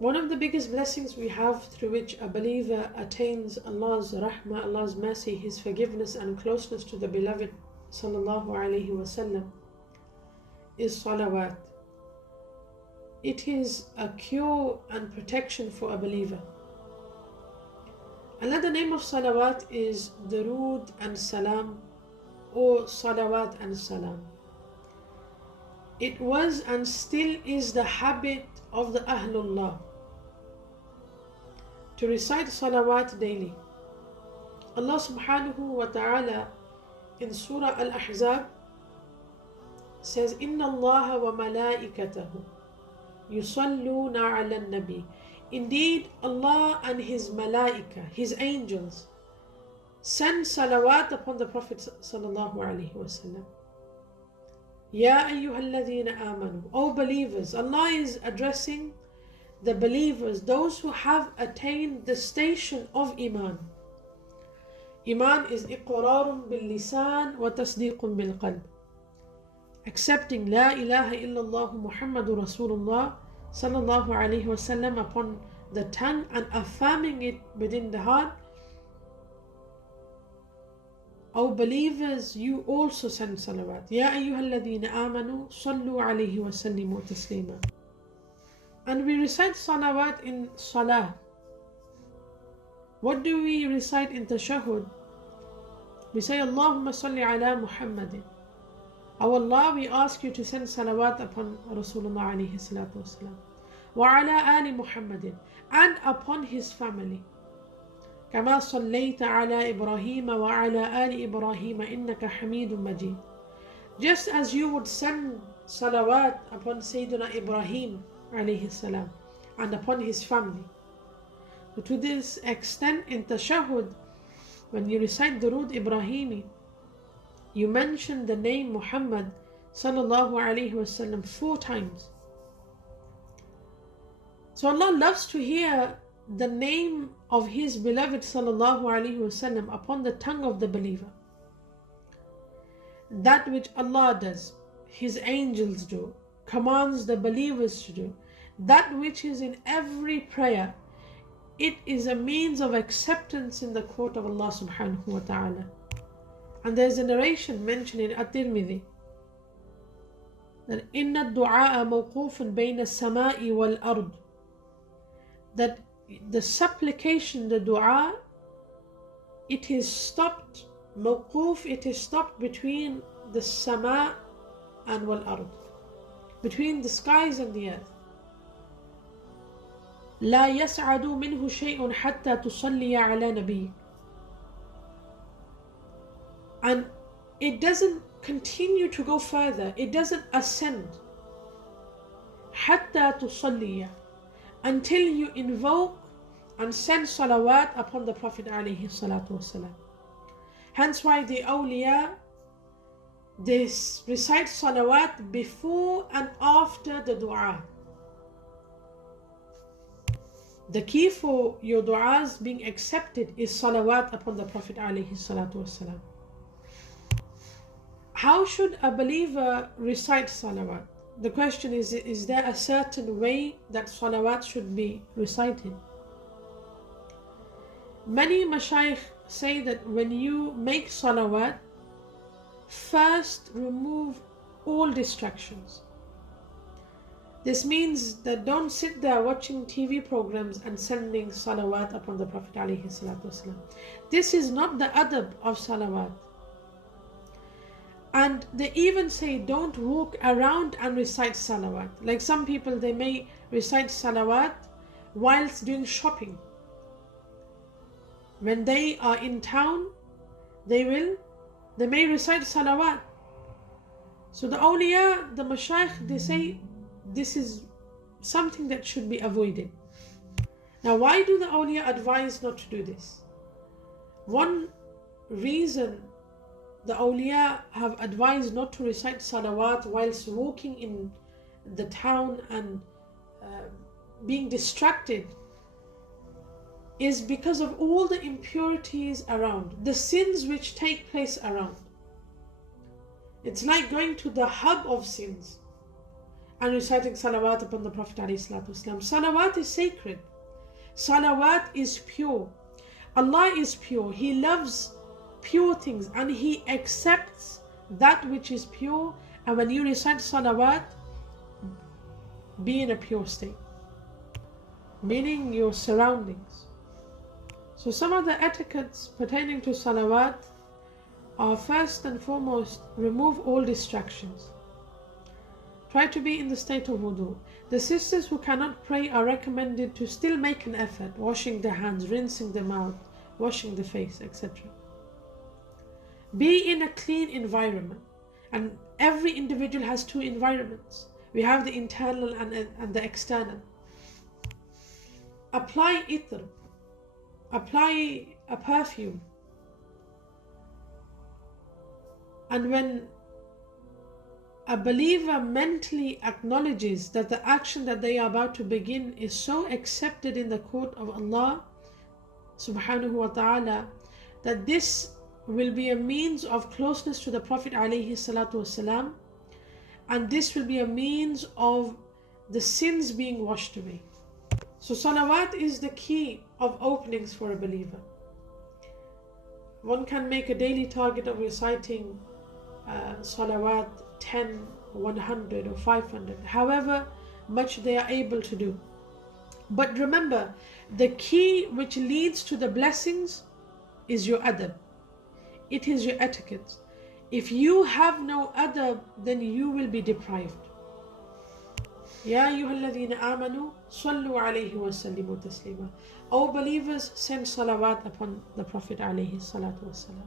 One of the biggest blessings we have through which a believer attains Allah's rahmah, Allah's mercy, His forgiveness and closeness to the beloved sallallahu alaihi wasallam is salawat. It is a cure and protection for a believer. Another name of salawat is durood and salam, or salawat and salam. It was and still is the habit of the Ahlullah to recite salawat daily. Allah subhanahu wa ta'ala in Surah Al-Ahzab says, Inna Allah wa malaikatahu yusalluna ala nabi. Indeed, Allah and His malaika, His angels, send salawat upon the Prophet sallallahu alaihi wasallam. Ya ayyuhalladhina amanu. O believers, Allah is addressing the believers, those who have attained the station of Iman. Iman is iqrarun bil lisan wa tasdiqun bil qalb. Accepting La ilaha illallah Muhammadur Rasulullah sallallahu alaihi wasallam upon the tongue and affirming it within the heart. O believers, you also send salawat. Ya ayyuhalladhina amanu sallu alayhi wa sallimu taslima. And we recite salawat in salah. What do we recite in tashahhud? We say Allahumma salli ala Muhammadin. O Allah, we ask you to send salawat upon Rasulullah alayhi salatu wasalam. Wa ala ali Muhammadin, and upon his family. كما صليت على إبراهيم وعلى آل إبراهيم إنك حميد مجيد. Just as you would send salawat upon Sayyidina Ibrahim alayhi salam and upon his family. So to this extent, in tashahhud, when you recite durood Ibrahimi, you mention the name Muhammad sallallahu alayhi wasallam 4 times. So Allah loves to hear the name of His beloved sallallahu alaihi wasallam upon the tongue of the believer. That which Allah does, His angels do, commands the believers to do, that which is in every prayer, it is a means of acceptance in the court of Allah subhanahu wa ta'ala. And there's a narration mentioned in At-Tirmidhi that inna ad-du'a mawqufun bayna as-sama'i wal-ard, that the supplication, the dua, it is stopped, mawquf, it is stopped between the sama and wal ard, between the skies and the earth. لا يسعد منه شيء حتى تصلي على نبيك. And it doesn't continue to go further, it doesn't ascend حتى تصلي, until you invoke and send salawat upon the Prophet alayhi salatu wasalam. Hence why the Awliya, they recite salawat before and after the dua. The key for your du'as being accepted is salawat upon the Prophet alayhi salatu wasalam. How should a believer recite salawat? The question is there a certain way that salawat should be recited? Many mashayikh say that when you make salawat, first remove all distractions. This means that don't sit there watching TV programs and sending salawat upon the Prophet alayhi salatu wasalam. This is not the adab of salawat. And they even say don't walk around and recite salawat. Like some people, they may recite salawat whilst doing shopping. When they are in town, they may recite salawat. So the awliya, the mashayikh, they say this is something that should be avoided. Now, why do the awliya advise not to do this? One reason the awliya have advised not to recite salawat whilst walking in the town and being distracted is because of all the impurities around, the sins which take place around. It's like going to the hub of sins. and reciting salawat upon the Prophet ﷺ. Salawat is sacred. Salawat is pure. Allah is pure. He loves pure things and He accepts that which is pure. And when you recite salawat, be in a pure state, meaning your surroundings. So some of the etiquettes pertaining to salawat are, first and foremost, remove all distractions. Try to be in the state of wudu. The sisters who cannot pray are recommended to still make an effort, washing their hands, rinsing them out, washing the face, etc. Be in a clean environment. And every individual has two environments. We have the internal and the external. Apply itr. Apply a perfume. And when a believer mentally acknowledges that the action that they are about to begin is so accepted in the court of Allah subhanahu wa ta'ala, that this will be a means of closeness to the Prophet علیه الصلاة والسلام, and this will be a means of the sins being washed away. So salawat is the key of openings for a believer. One can make a daily target of reciting salawat 10, 100 or 500, however much they are able to do. But remember, the key which leads to the blessings is your adab. It is your etiquette. If you have no adab, then you will be deprived. Ya ayyuhalladhina amanu sallu alayhi wa sallimu taslima. O believers, send salawat upon the Prophet alayhi salatu wasalam.